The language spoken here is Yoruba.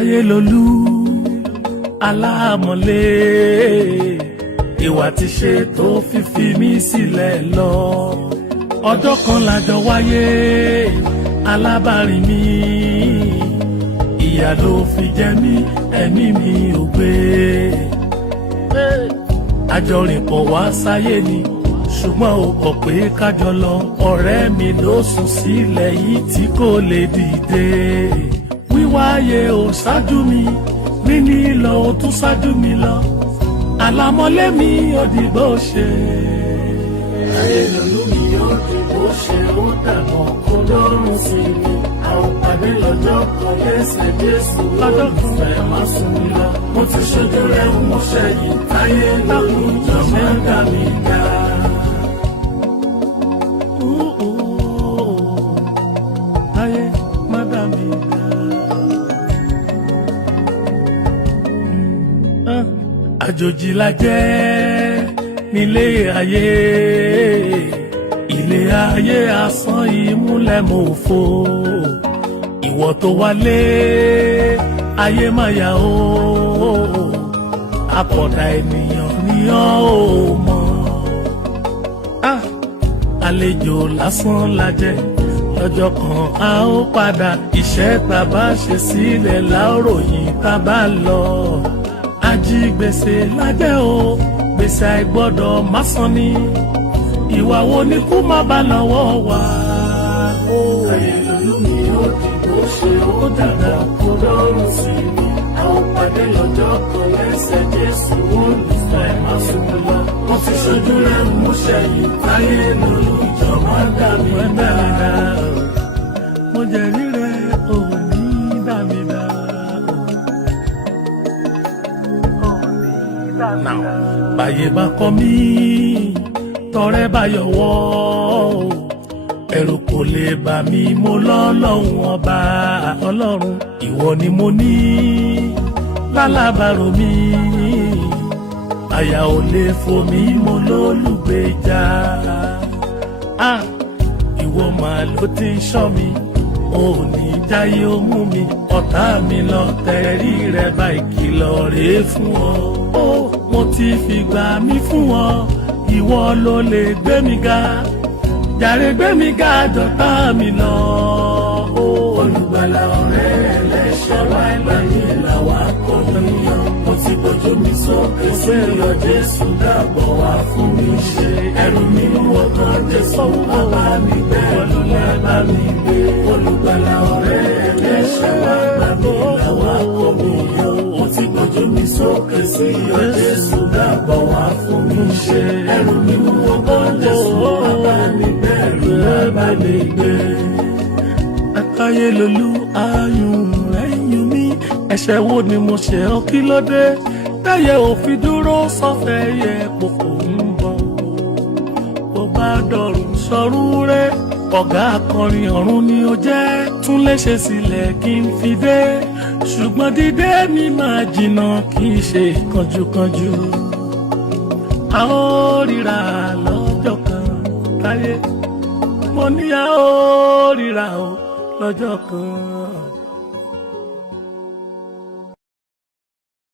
Ayélolú alámọ̀lé, ìwà ti ṣe tó fífi mí sílẹ̀ lọ. Ọjọ́ kan lájọ wáyé alábàárìn mi, ìyà ló fi jẹ mí, ẹ̀mí mi ò gbé. Àjọrìn pọ̀ wá sáyé ni, ṣùgbọ́n ó kọ̀ pé kájọ lọ. Ọ̀rẹ́ mi ló sùn sílẹ̀ yìí tí kò lè dìde. Wíwáyé ò ṣáájú mi, níní lọ ó tún ṣáájú mi lọ. Àlámọ̀lé mi ò di bó ṣe. Ayélolú mi ò di bó ṣe, ó dàgbọ́ kó lọ́rùn sí mi. A ò pàdé lọ́jọ́ kan lẹ́sẹ̀ Jésù, olùfẹ́ má sùn mí lọ. Mo ti ṣojú rẹ̀ mo ṣẹ̀yìn, Ayélolú jọ máa dá mi dá. Ayé má dá mi dá. Àjòjì la jẹ́ nílé ayé, ilé ayé asán ìmúlẹ̀ mòfo. Ìwọ tó wálé ayé má yà ó, àpọ̀dà ènìyàn ni ọ́ ò mọ̀. Àlejò lásán la jẹ́, lọ́jọ́ kan a ó padà. Iṣẹ́ tá bá ṣe sílẹ̀ láòròyìn tá bá lọ. Ajígbèsè lájẹ́ o, gbèsè àìgbọ́dọ̀ má san ni. Ìwà wo ni kú má bá lọ́wọ́ wa. Ayélolú mi ò di bó ṣe, ó dàgbà kó lọ́rùn sí mi. A ó pàdé lọ́jọ́ kan lẹ́sẹ̀ Jésù, olùfẹ́ má sùn mí lọ. Mo ti ṣojú rẹ̀ mú ṣẹ̀yìn, Ayélolú jọ máa dá mi dá. Mo jẹ̀rí rẹ̀ ò ní dá mi dá. Báyé bá kọ̀ mí, tọrẹ bá yọ̀wọ́, ẹ̀rù kò lè bà mí, mo lọ́lọ́run ọba. Ọlọ́run ìwọ ni mo ní lálábàárò mi, àyà ò lè fò mí, mo lólùgbèjà. Ìwọ máa ló ti ń ṣọ́ mi, ò ní jáyé ó mú mi. Ọ̀tá mi lọ tẹ̀rí rẹ̀ bá ìkìlọ̀ rèé fún ọ. Mo ti fìgbà mi fún ọ, ìwọ ló lè gbé mi ga. Jàre gbé mi ga jọ̀tá mi lọ. Olùgbàlà ọ̀rẹ́ ẹlẹ́ṣẹ̀ láìláyé làwa kọ́ níyàn. Mo ti bójú mi sókè sí ọ, Jésù dábọ̀ wá fún mi ṣe. Ẹrù mi wọ̀ kan Jésù, bàbá mi gbé, olùlẹ̀ bá mi gbé. Olùgbàlà ọ̀rẹ́ ẹlẹ́ṣẹ̀ láìláyé làwa kọ́ níyàn. Mo ti bójú mi sókè sí ọ, Jésù dábọ̀ wá fún mi ṣe. Ẹrù mi wọ̀ kan Jésù, bàbá mi gbé, olùlẹ̀ bá mi gbé. Ayélolú ayùn ẹ̀yìn mi, ẹ̀ṣẹ̀ wo ni mo ṣẹ̀ ọ́, kí ló dé táyé ò fi dúró sọ́fẹ́ yẹ pòpò ń bọ̀. Bó bá dọ̀rùn sọ̀rún rẹ̀, ọ̀gá akọrin ọ̀run ni ó jẹ́. Tún léṣe sílẹ̀ kí n fi dé, ṣùgbọ́n dídé mi máa jìnnà, kì í ṣe kánjúkánjú. A ó ríra lọ́jọ́ kan láyé, mo ní a ó ríra o lọ́jọ́ kan.